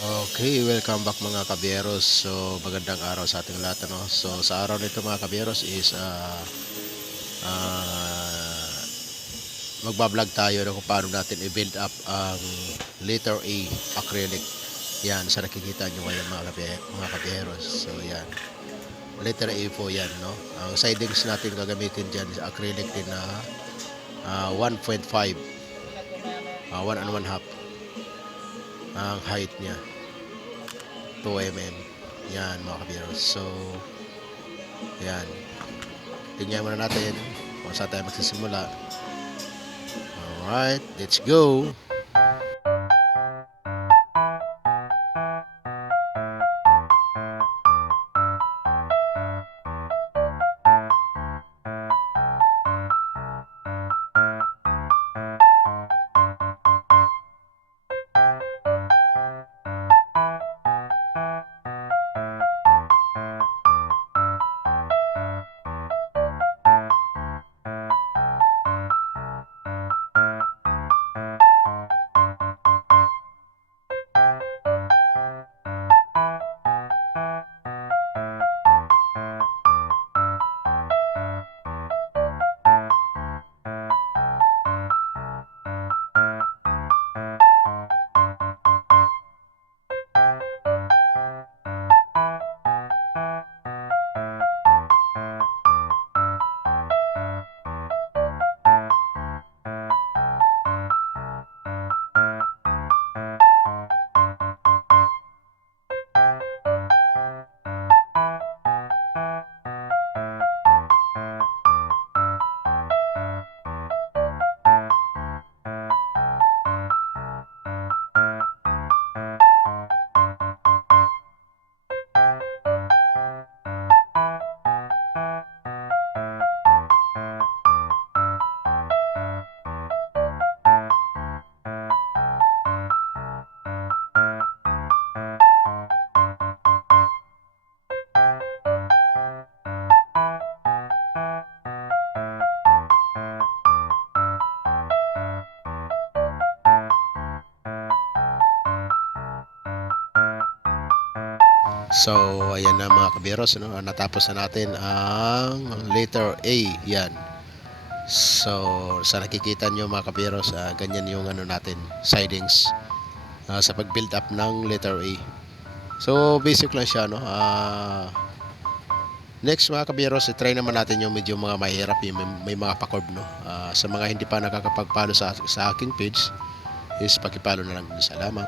Okay, welcome back mga kabyeros. So, magandang araw sa ating lahat, ano? So, sa araw nito mga kabyeros is ah, magbablog tayo kung paano natin i-build up ang letter A acrylic. Yan, sa nakikita nyo ngayon mga kabyeros. So, yan. Letter A po yan, no? Ang sidings natin gagamitin dyan is acrylic din na 1.5, 1 and 1 half ang height niya. 2 mm. Yan mga kabyeros. So, yan. Tingnan muna natin kung saan tayo magsisimula. Alright, let's go! So, ayan na mga kabiros, no? Natapos na natin ang letter A. Yan. So, sa nakikita nyo mga kabiros, ganyan yung ano natin, sidings sa pag-build up ng letter A. So, basic lang siya, no? Next mga kabiros, try naman natin yung medyo mga mahirap, yung may mga pa-curve, no? Sa mga hindi pa nakakapag-follow sa aking page, is pakipalo na lang. Salamat.